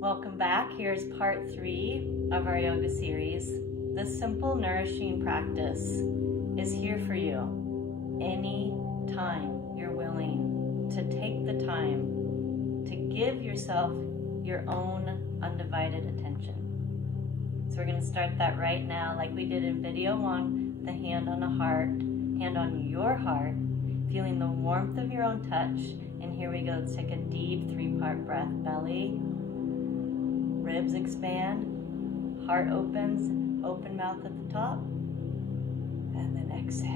Welcome back. Here's part 3 of our yoga series. This simple, nourishing practice is here for you any time you're willing to take the time to give yourself your own undivided attention. So we're going to start that right now, like we did in video 1, the hand on the heart, hand on your heart, feeling the warmth of your own touch. And here we go. Let's take a deep 3-part breath. Belly, ribs expand, heart opens, open mouth at the top, and then exhale.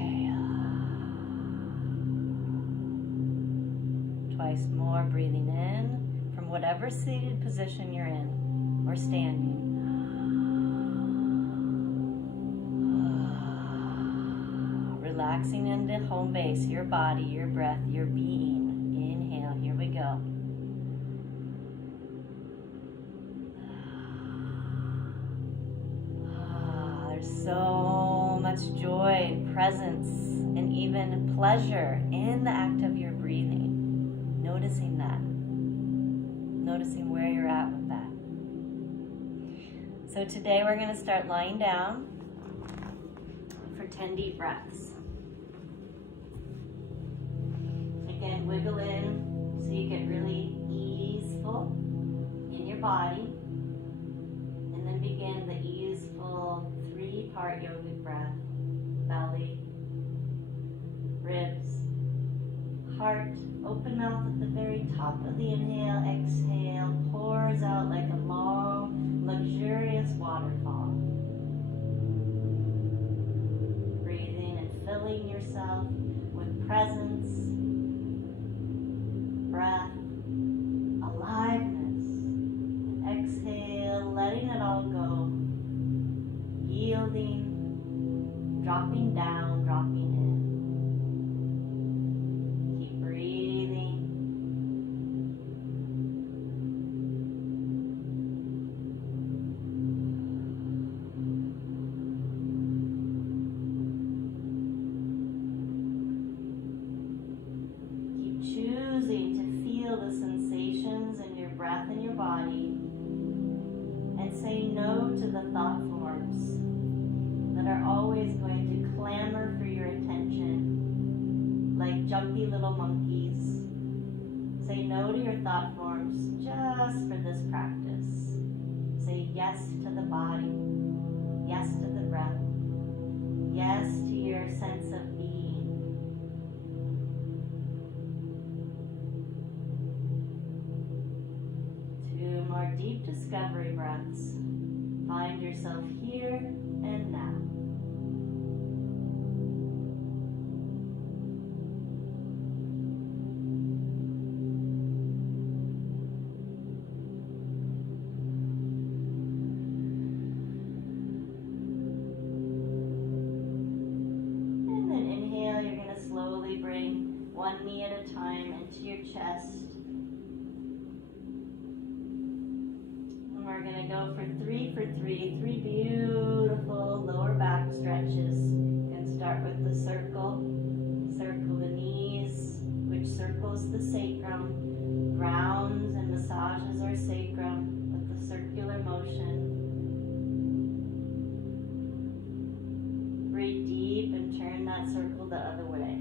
Twice more, breathing in from whatever seated position you're in or standing. Relaxing into home base, your body, your breath, your being. Inhale, here we go. There's so much joy, presence, and even pleasure in the act of your breathing. Noticing that. Noticing where you're at with that. So today we're going to start lying down for 10 deep breaths. Again, wiggle in so you get really easeful in your body. And then begin the easeful 3-part yogic breath. Belly, ribs, heart, open mouth at the very top of the inhale. Exhale, pours out like a long, luxurious waterfall. Breathing and filling yourself with presence, breath, aliveness. Exhale, letting it all go. Yielding, dropping down, dropping in. Keep breathing. Keep choosing to feel the sensations in your breath and your body, and say no to the thought forms that are always going to clamor for your attention like jumpy little monkeys. Say no to your thought forms just for this practice. Say yes to the body, yes to the breath, yes to your sense of being. 2 more deep discovery breaths. Find yourself here and now. And then inhale, you're going to slowly bring one knee at a time into your chest. We're going to go for 3 for 3, 3 beautiful lower back stretches. You can start with the circle. Circle the knees, which circles the sacrum, grounds and massages our sacrum with the circular motion. Breathe deep and turn that circle the other way.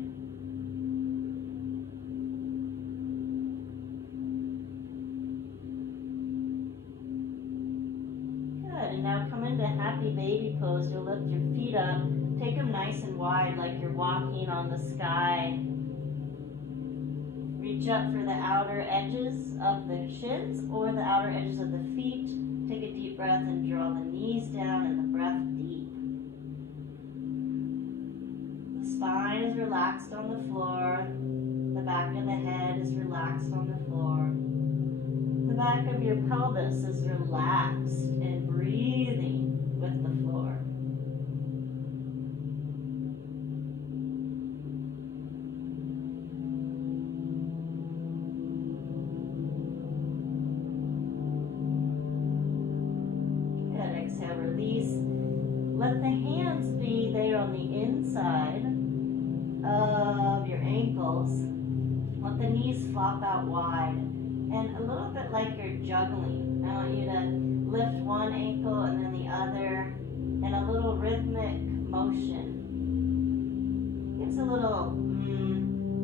And now come into happy baby pose. You'll lift your feet up. Take them nice and wide like you're walking on the sky. Reach up for the outer edges of the shins or the outer edges of the feet. Take a deep breath and draw the knees down and the breath deep. The spine is relaxed on the floor. The back of the head is relaxed on the floor. The back of your pelvis is relaxed and breathing with the floor. Good. Exhale, release. Let the hands be there on the inside of your ankles. Let the knees flop out wide. And a little bit like you're juggling. I want you to lift one ankle and then the other in a little rhythmic motion. Gives a little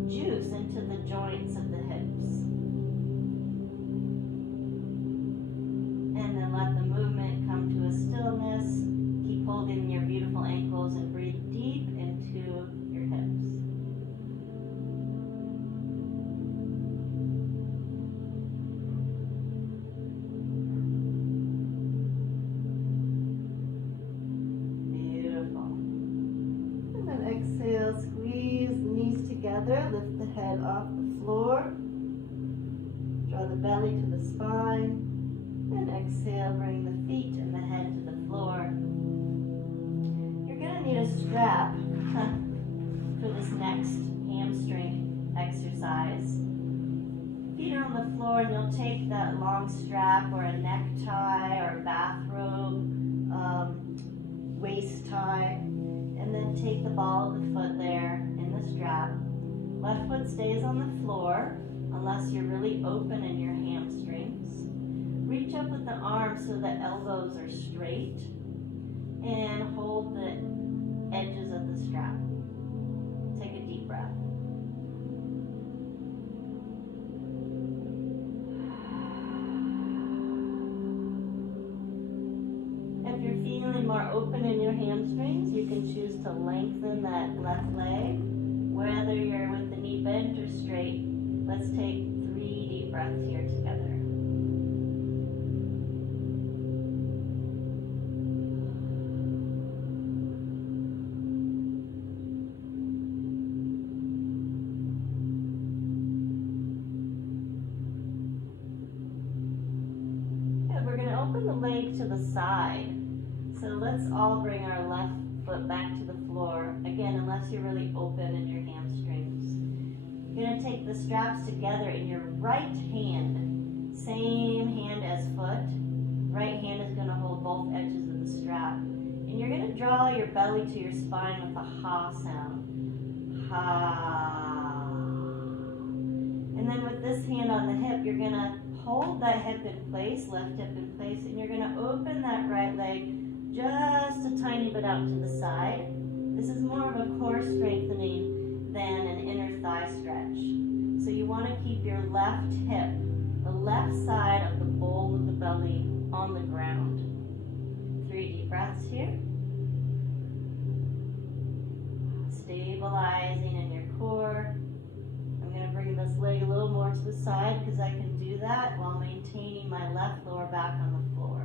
juice into the joints of the hips. And then let the movement come to a stillness. Keep holding your beautiful ankles and breathe deep into your hips. Beautiful. And then exhale, squeeze the knees together, lift the head off the floor. Draw the belly to the spine. And exhale, bring the feet and the head to the floor. You're going to need a strap for this next hamstring exercise. Feet are on the floor and you'll take that long strap or a necktie or a bathrobe, waist tie, and then take the ball of the foot there in the strap. Left foot stays on the floor unless you're really open in your hamstrings. Reach up with the arms so the elbows are straight and hold the edges of the strap. Take a deep breath. If you're feeling more open in your hamstrings, you can choose to lengthen that left leg. Whether you're with the knee bent or straight, let's take 3 deep breaths here together. Open the leg to the side. So let's all bring our left foot back to the floor. Again, unless you're really open in your hamstrings. You're going to take the straps together in your right hand. Same hand as foot. Right hand is going to hold both edges of the strap. And you're going to draw your belly to your spine with a ha sound. Ha. And then with this hand on the hip, you're going to hold that hip in place, left hip in place, and you're going to open that right leg just a tiny bit out to the side. This is more of a core strengthening than an inner thigh stretch. So you want to keep your left hip, the left side of the bowl of the belly on the ground. 3 deep breaths here. Stabilizing in your core. I'm going to bring this leg a little more to the side because I can do that while maintaining my left lower back on the floor.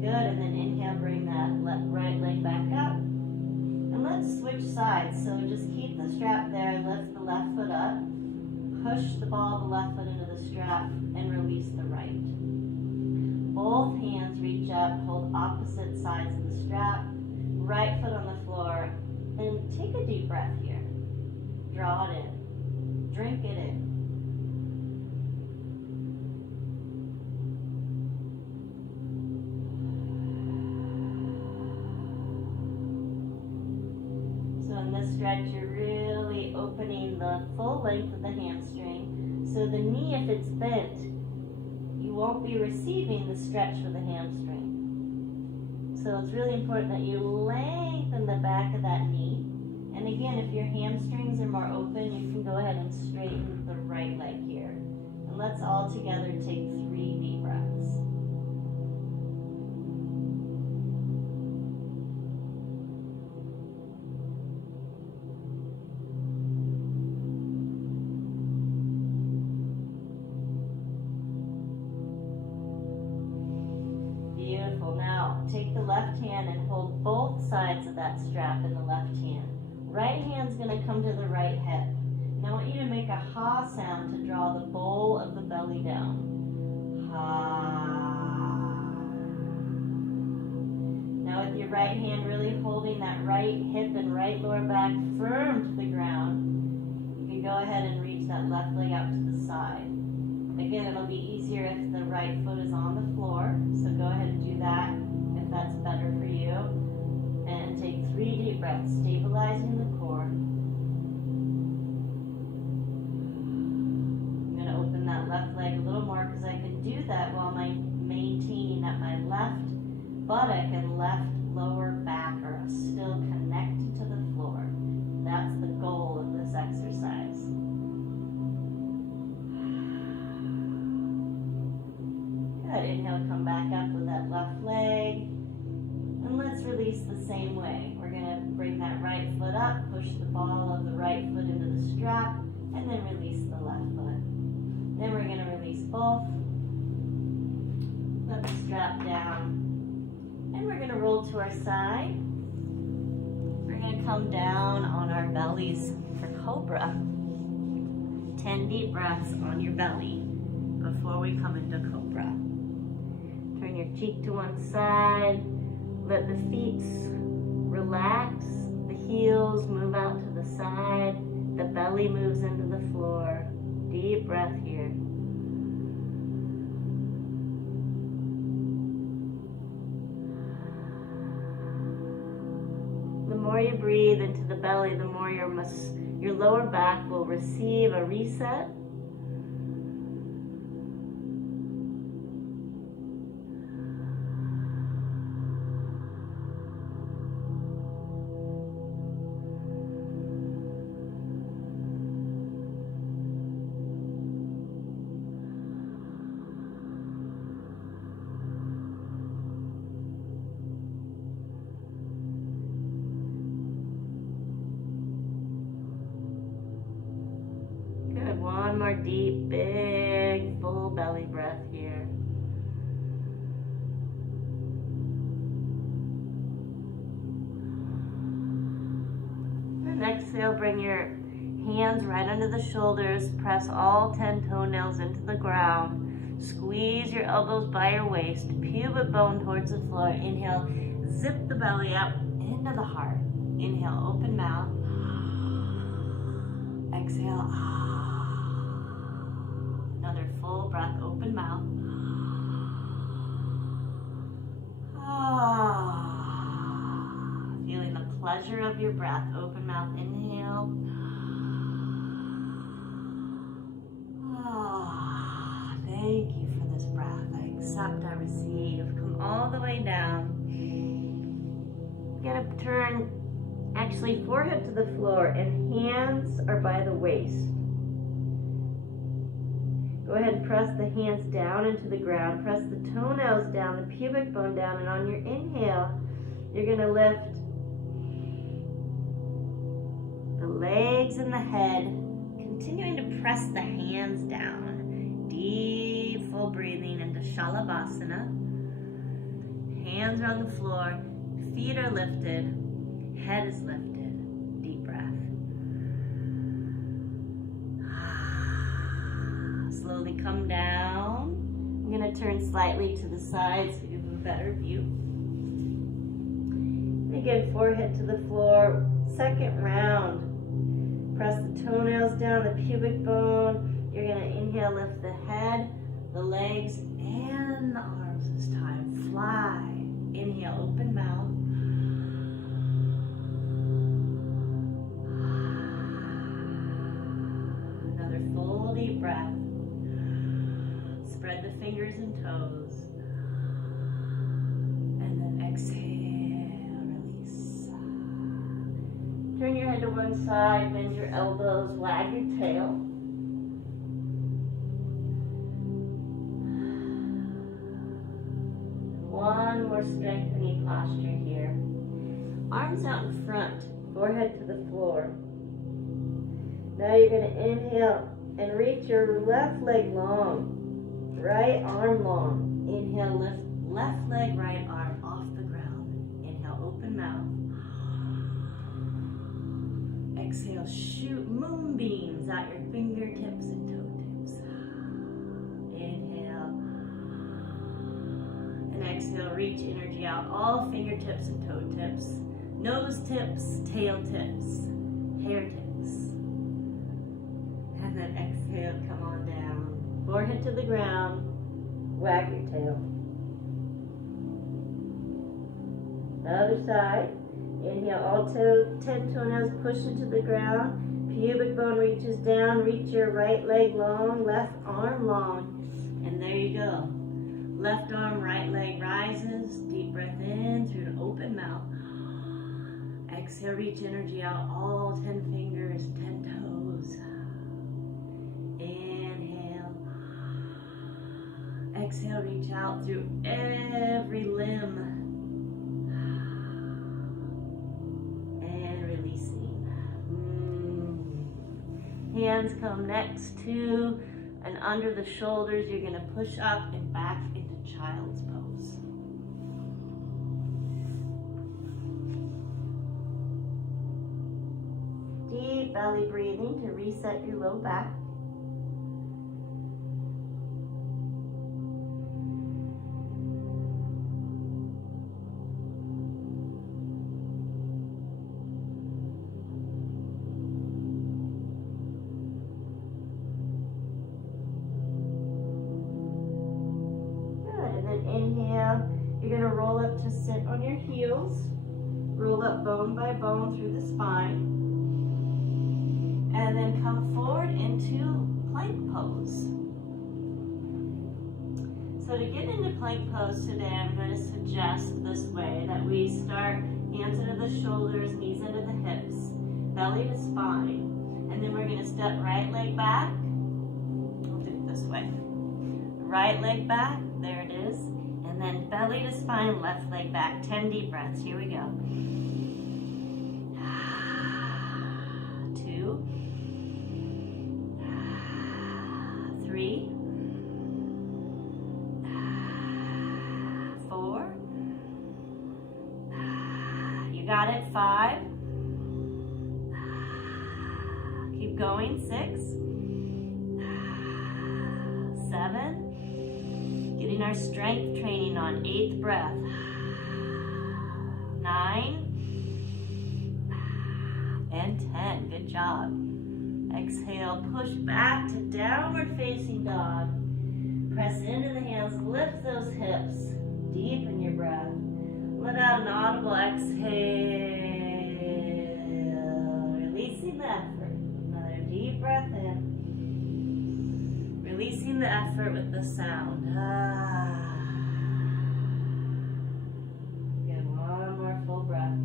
Good, and then inhale, bring that right leg back up. And let's switch sides. So just keep the strap there, lift the left foot up, push the ball of the left foot into the strap, and release the right. Both hands reach up, hold opposite sides of the strap, right foot on the floor, and take a deep breath here. Draw it in. Drink it in. So in this stretch, you're really opening the full length of the hamstring. So the knee, if it's bent, you won't be receiving the stretch for the hamstring. So it's really important that you lengthen the back of that knee. And again, if your hamstrings are more open, you can go ahead and straighten the right leg here. And let's all together take 3 deep breaths. Beautiful. Now, take the left hand and hold both sides of that strap in the left hand. Right hand's going to come to the right hip. Now I want you to make a ha sound to draw the bowl of the belly down. Ha. Now with your right hand really holding that right hip and right lower back firm to the ground, you can go ahead and reach that left leg out to the side. Again, it'll be easier if the right foot is on the floor, so go ahead and do that if that's better for you. And take 3 deep breaths, stabilizing the core. leg a little more because I can do that while maintaining that my left buttock and left lower back are still connected to the floor. That's the goal of this exercise. Good. Inhale, come back up with that left leg. And let's release the same way. We're going to bring that right foot up, push the ball of the right foot into the strap, and then release the left foot. Then we're going to release both. Let the strap down. And we're going to roll to our side. We're going to come down on our bellies for Cobra. 10 deep breaths on your belly before we come into Cobra. Turn your cheek to one side. Let the feet relax. The heels move out to the side. The belly moves into the floor. Deep breath here. The more you breathe into the belly, the more your lower back will receive a reset. One more deep, big, full belly breath here. And exhale, bring your hands right under the shoulders. Press all 10 toenails into the ground. Squeeze your elbows by your waist. Pubic bone towards the floor. Inhale, zip the belly up into the heart. Inhale, open mouth. Exhale, another full breath, open mouth. Feeling the pleasure of your breath, open mouth, inhale. Thank you for this breath. I accept, I receive. Come all the way down. You're gonna turn actually forehead to the floor and hands are by the waist. Go ahead and press the hands down into the ground. Press the toenails down, the pubic bone down, and on your inhale, you're going to lift the legs and the head, continuing to press the hands down. Deep, full breathing into Shalabhasana. Hands are on the floor, feet are lifted, head is lifted. Deep breath. Slowly come down. I'm going to turn slightly to the side so you have a better view. Again, forehead to the floor. Second round. Press the toenails down, the pubic bone. You're going to inhale, lift the head, the legs, and the arms this time. Fly. Inhale, open mouth. Another full deep breath. Spread the fingers and toes. And then exhale, release. Turn your head to one side, bend your elbows, wag your tail. One more strengthening posture here. Arms out in front, forehead to the floor. Now you're going to inhale and reach your left leg long. Right arm long. Inhale, lift left leg, right arm off the ground. Inhale, open mouth. Exhale, shoot moonbeams out your fingertips and toe tips. Inhale. And exhale, reach energy out all fingertips and toe tips. Nose tips, tail tips, hair tips. And then exhale, come on down. Forehead to the ground, wag your tail. The other side, inhale, all 10 toenails push into the ground, pubic bone reaches down, reach your right leg long, left arm long. And there you go. Left arm, right leg rises. Deep breath in through an open mouth. Exhale, reach energy out, all 10 fingers, 10 toes. Inhale. Exhale, reach out through every limb. And releasing. Hands come next to and under the shoulders. You're going to push up and back into child's pose. Deep belly breathing to reset your low back. Inhale, you're going to roll up to sit on your heels. Roll up bone by bone through the spine. And then come forward into plank pose. So to get into plank pose today, I'm going to suggest this way that we start hands into the shoulders, knees into the hips, belly to spine. And then we're going to step right leg back. We'll do it this way. Right leg back, there it is. And then belly to spine, left leg back. 10 deep breaths. Here we go. 2, 3, 4. You got it. 5. Keep going. 6, 7. Getting our strength training on. 8th breath. 9 and 10. Good job. Exhale, push back to downward facing dog. Press into the hands, lift those hips. Deepen your breath. Let out an audible exhale. Releasing the effort. Another deep breath in. Releasing the effort with the sound. Again, one more full breath.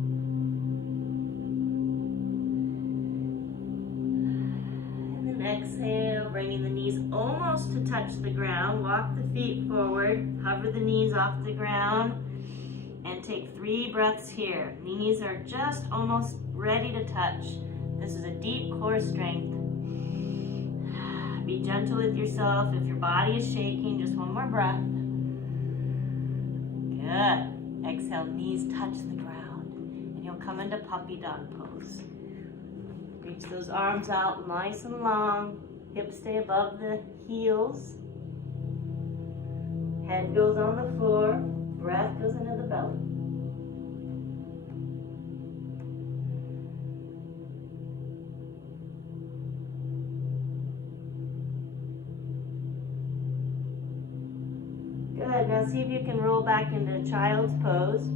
And then exhale, bringing the knees almost to touch the ground. Walk the feet forward, hover the knees off the ground, and take 3 breaths here. Knees are just almost ready to touch. This is a deep core strength. Be gentle with yourself. If your body is shaking, just one more breath. Good. Exhale, knees touch the ground. And you'll come into puppy dog pose. Reach those arms out nice and long. Hips stay above the heels. Head goes on the floor. Breath goes into the belly. Good. Now see if you can roll back into child's pose.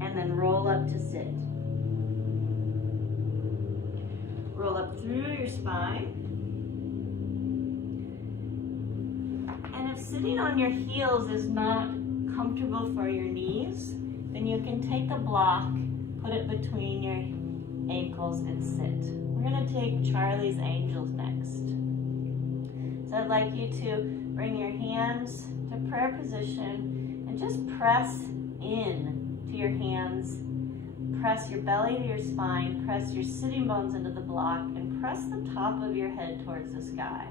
And then roll up to sit. Roll up through your spine. And if sitting on your heels is not comfortable for your knees, then you can take a block, put it between your ankles and sit. We're going to take Charlie's Angels next. So I'd like you to bring your hands to prayer position and just press in to your hands. Press your belly to your spine, press your sitting bones into the block, and press the top of your head towards the sky.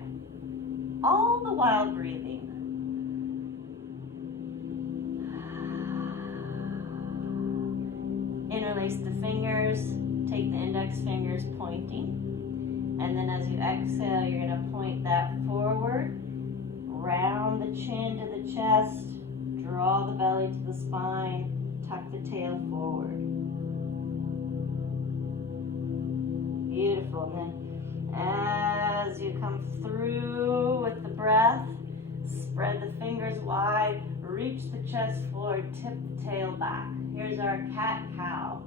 All the while breathing. Interlace the fingers, take the index fingers pointing. And then as you exhale, you're going to point that forward, round the chin to the chest, draw the belly to the spine, tuck the tail forward. Beautiful. And then as you come through with the breath, spread the fingers wide, reach the chest forward, tip the tail back. Here's our cat-cow.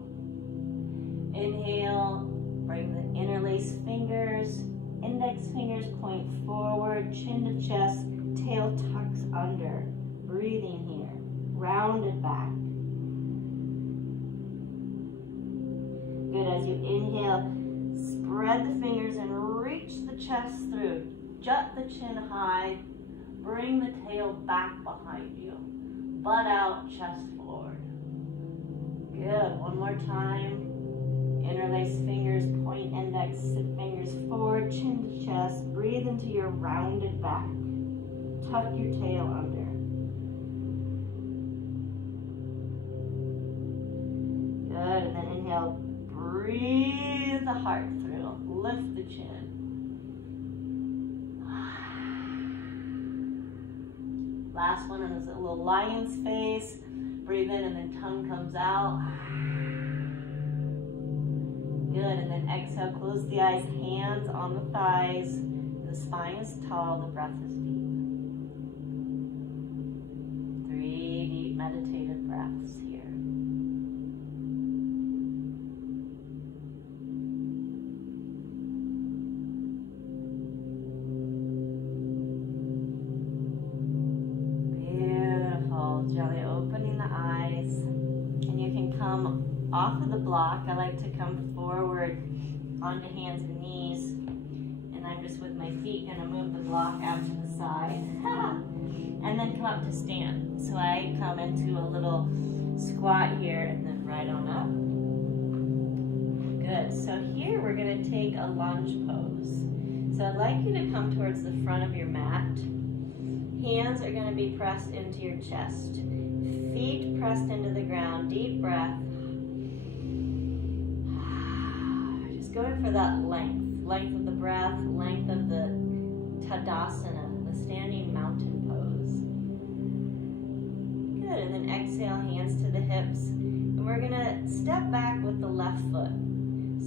Inhale, bring the interlace fingers, index fingers point forward, chin to chest, tail tucks under. Breathing here, rounded back. Good, as you inhale, spread the fingers and reach the chest through. Jut the chin high, bring the tail back behind you. Butt out, chest forward. Good, one more time. Interlace fingers, point index fingers forward, chin to chest. Breathe into your rounded back. Tuck your tail under. Good, and then inhale, breathe the heart through. Lift the chin. Last one is a little lion's face. Breathe in and then tongue comes out. Good, and then exhale, close the eyes, hands on the thighs. The spine is tall, the breath is deep. 3 deep meditative breaths here. Gently opening the eyes, and you can come off of the block. I like to come forward onto hands and knees, and I'm just with my feet going to move the block out to the side and then come up to stand. So I come into a little squat here and then right on up. Good. So here we're going to take a lunge pose. So I'd like you to come towards the front of your mat. Hands are going to be pressed into your chest. Feet pressed into the ground. Deep breath. Just going for that length. Length of the breath, length of the Tadasana, the standing mountain pose. Good, and then exhale, hands to the hips. And we're going to step back with the left foot.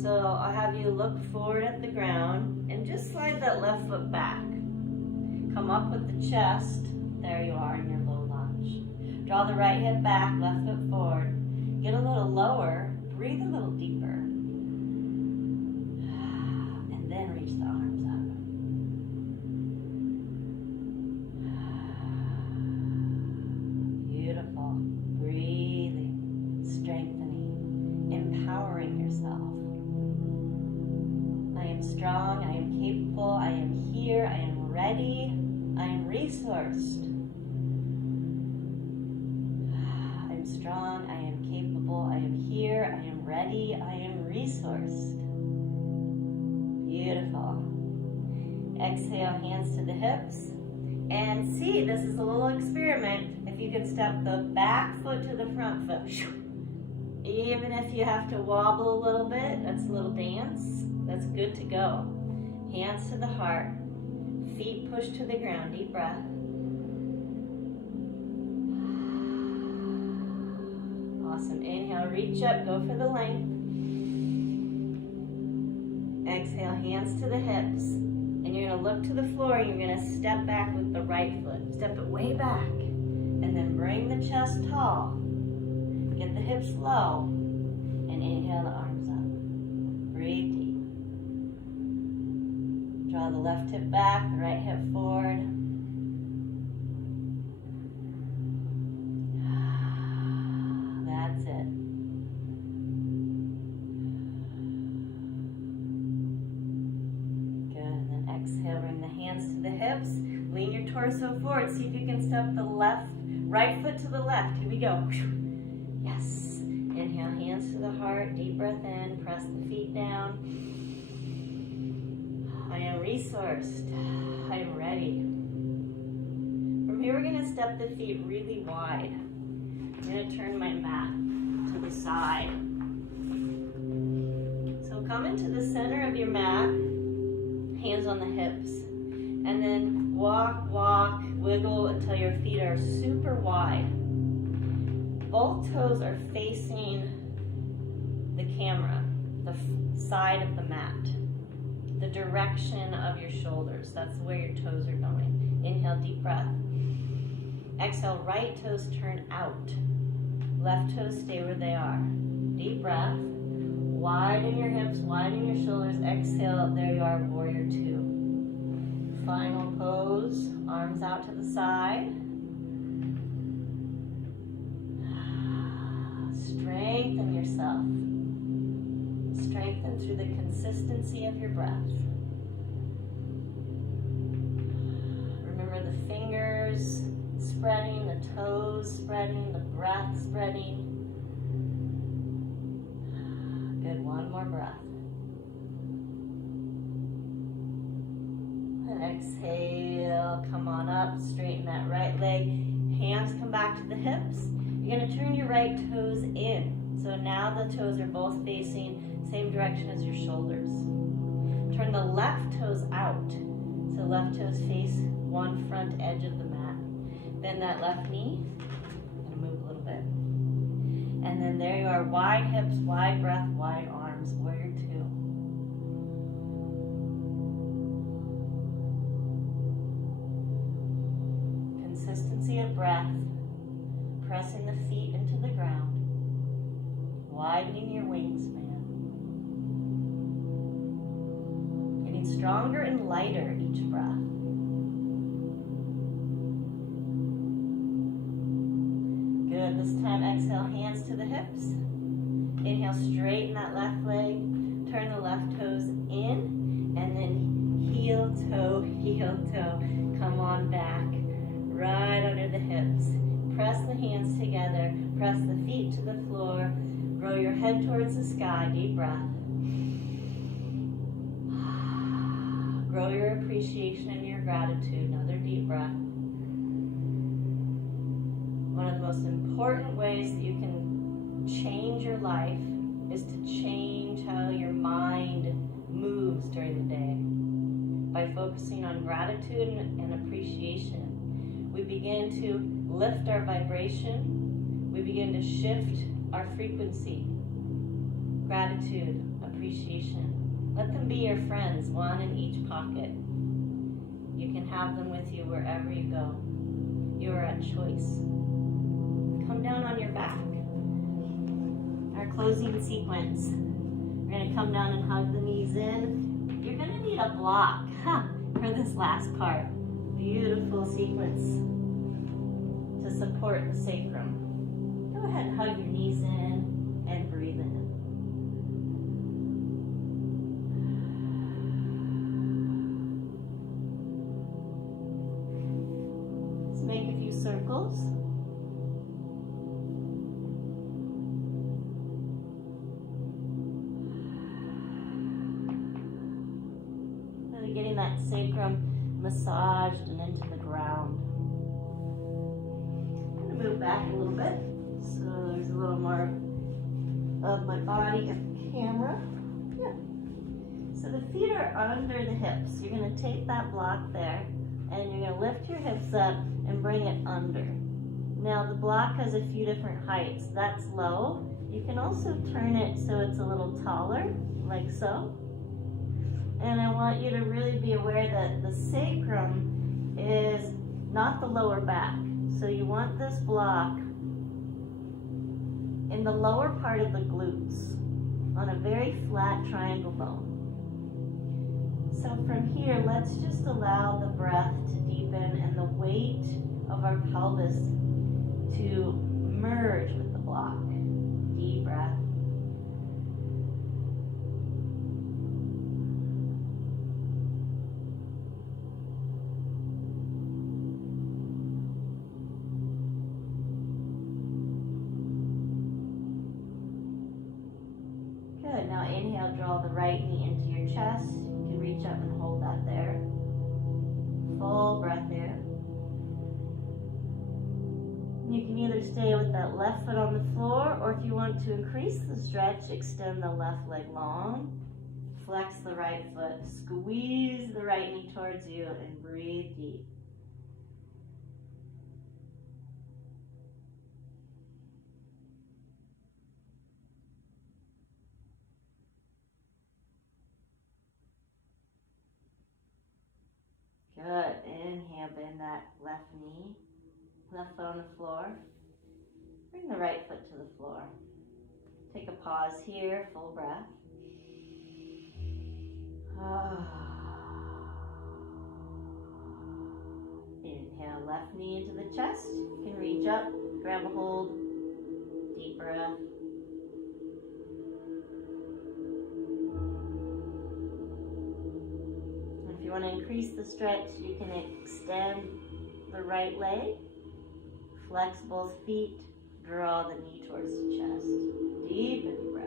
So I'll have you look forward at the ground and just slide that left foot back. Come up with the chest. There you are in your low lunge. Draw the right hip back, left foot forward. Get a little lower. Breathe a little deeper. And then reach the arms up. Beautiful. Breathing, strengthening, empowering yourself. I am strong. I am capable. I am here. I am ready. I am resourced. I am strong. I am capable. I am here. I am ready. I am resourced. Beautiful. Exhale, hands to the hips. And see, this is a little experiment. If you can step the back foot to the front foot. Even if you have to wobble a little bit, that's a little dance. That's good to go. Hands to the heart. Feet push to the ground. Deep breath. Awesome. Inhale, reach up, go for the length. Exhale, hands to the hips. And you're going to look to the floor and you're going to step back with the right foot. Step it way back. And then bring the chest tall. Get the hips low. And inhale the arms up. Breathe deep. Draw the left hip back, the right hip forward. That's it. Good, and then exhale, bring the hands to the hips. Lean your torso forward. See if you can step the right foot to the left. Here we go. Yes. Inhale, hands to the heart. Deep breath in. Press the feet down. I am resourced. I am ready. From here, we're going to step the feet really wide. I'm going to turn my mat to the side. So come into the center of your mat, hands on the hips, and then walk, wiggle until your feet are super wide. Both toes are facing the camera, the side of the mat. The direction of your shoulders. That's where your toes are going. Inhale, deep breath. Exhale, right toes turn out. Left toes stay where they are. Deep breath. Widen your hips, widen your shoulders. Exhale, there you are, warrior two. Final pose, arms out to the side. Strengthen yourself. Strengthen through the consistency of your breath. Remember the fingers spreading, the toes spreading, the breath spreading. Good, one more breath. And exhale, come on up, straighten that right leg. Hands come back to the hips. You're gonna turn your right toes in. So now the toes are both facing same direction as your shoulders. Turn the left toes out. So left toes face one front edge of the mat. Bend that left knee. I'm gonna move a little bit. And then there you are, wide hips, wide breath, wide arms, warrior two. Consistency of breath, pressing the feet into the ground, widening your wingspan. Getting stronger and lighter each breath. Good, this time exhale, hands to the hips. Inhale, straighten that left leg, turn the left toes in, and then heel, toe, come on back, right under the hips. Press the hands together, press the feet to the floor, grow your head towards the sky, deep breath. Grow your appreciation and your gratitude, another deep breath. One of the most important ways that you can change your life is to change how your mind moves during the day. By focusing on gratitude and appreciation, we begin to lift our vibration. We begin to shift our frequency. Gratitude, appreciation. Let them be your friends, one in each pocket. You can have them with you wherever you go. You are at choice. Come down on your back. Our closing sequence. We're going to come down and hug the knees in. You're going to need a block for this last part. Beautiful sequence to support the sacrum. Go ahead and hug your knees in and breathe in. Let's make a few circles. Really getting that sacrum massaged and into the ground. I'm going to move back a little bit so there's a little more of my body in the camera. Yeah. So the feet are under the hips. You're going to take that block there and you're going to lift your hips up and bring it under. Now the block has a few different heights. That's low. You can also turn it so it's a little taller, like so. And I want you to really be aware that the sacrum is not the lower back. So you want this block in the lower part of the glutes on a very flat triangle bone. So from here, let's just allow the breath to deepen and the weight of our pelvis to merge with the block. Deep breath. Good. Now inhale, draw the right knee into your chest. You can reach up and hold that there. Full breath here. You can either stay with that left foot on the floor, or if you want to increase the stretch, extend the left leg long, flex the right foot, squeeze the right knee towards you, and breathe deep. Good. Inhale, bend that left knee. Left foot on the floor. Bring the right foot to the floor. Take a pause here, full breath. Inhale, left knee into the chest. You can reach up, grab a hold, deep breath. And if you want to increase the stretch, you can extend the right leg, flex both feet, draw the knee towards the chest. Deep and breath.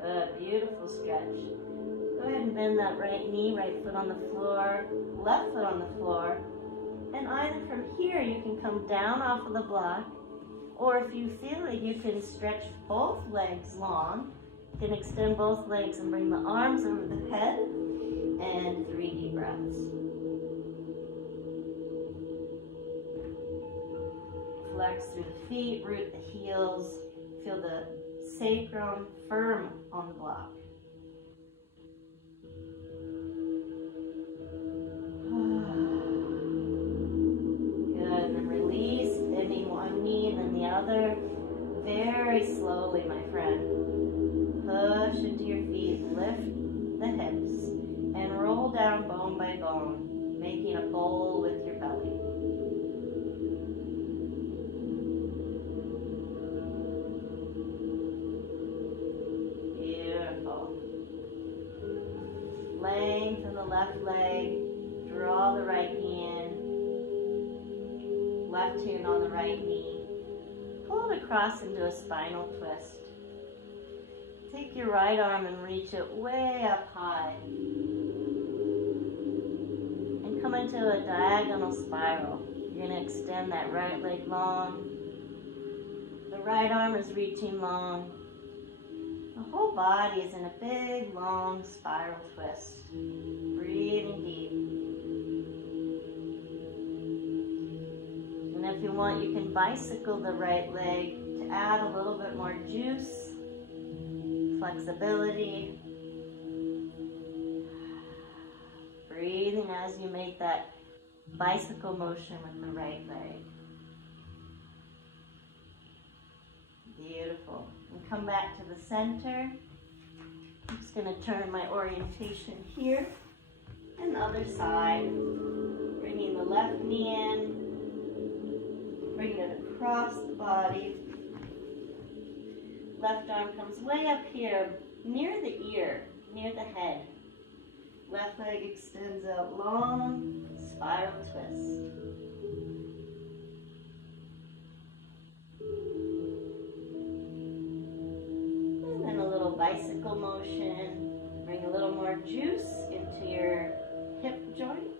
Good, beautiful stretch. Go ahead and bend that right knee, right foot on the floor, left foot on the floor. And either from here you can come down off of the block, or if you feel like you can stretch both legs long, you can extend both legs and bring the arms over the head, and 3 deep breaths. Flex through the feet, root the heels, feel the sacrum firm on the block. Good, and then release, bending one knee and then the other. Very slowly, my friend. Push into your feet, lift the hips, and roll down bone by bone, making a bowl with your belly. Beautiful. Lengthen the left leg, draw the right knee in, left hand on the right knee. Pull it across into a spinal twist. Take your right arm and reach it way up high. And come into a diagonal spiral. You're going to extend that right leg long. The right arm is reaching long. The whole body is in a big, long spiral twist. Breathing deep. And if you want, you can bicycle the right leg to add a little bit more juice, flexibility. Breathing as you make that bicycle motion with the right leg. Beautiful. And come back to the center. I'm just going to turn my orientation here. And the other side. Bringing the left knee in. Bring it across the body. Left arm comes way up here, near the ear, near the head. Left leg extends out long, spiral twist. And then a little bicycle motion. Bring a little more juice into your hip joint.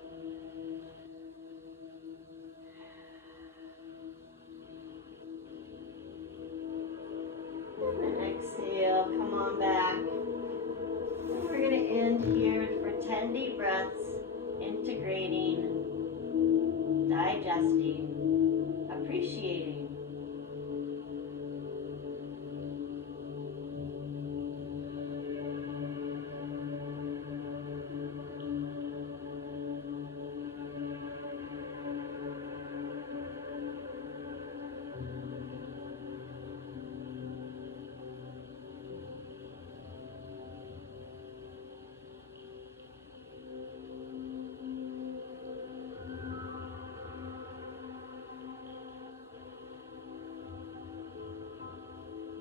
And then exhale, come on back. And we're going to end here for 10 deep breaths, integrating, digesting, appreciating.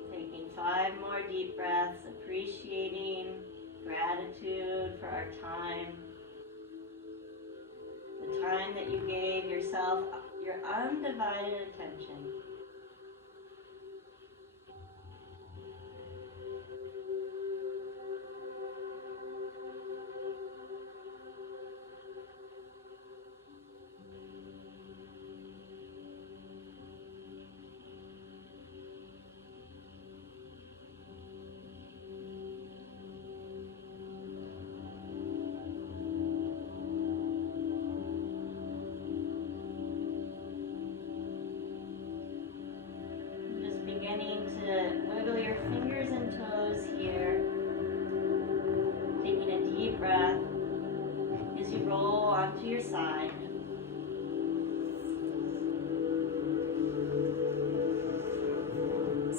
Taking 5 more deep breaths, appreciating, gratitude for our time. The time that you gave yourself, your undivided attention.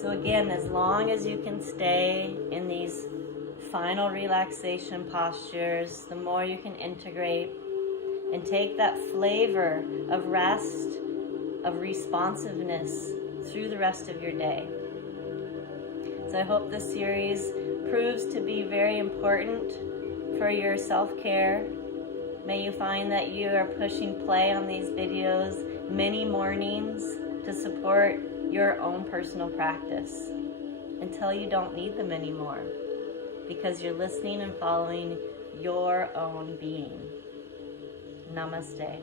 So again, as long as you can stay in these final relaxation postures, the more you can integrate and take that flavor of rest, of responsiveness through the rest of your day. So I hope this series proves to be very important for your self-care. May you find that you are pushing play on these videos many mornings to support your own personal practice until you don't need them anymore, because you're listening and following your own being. Namaste.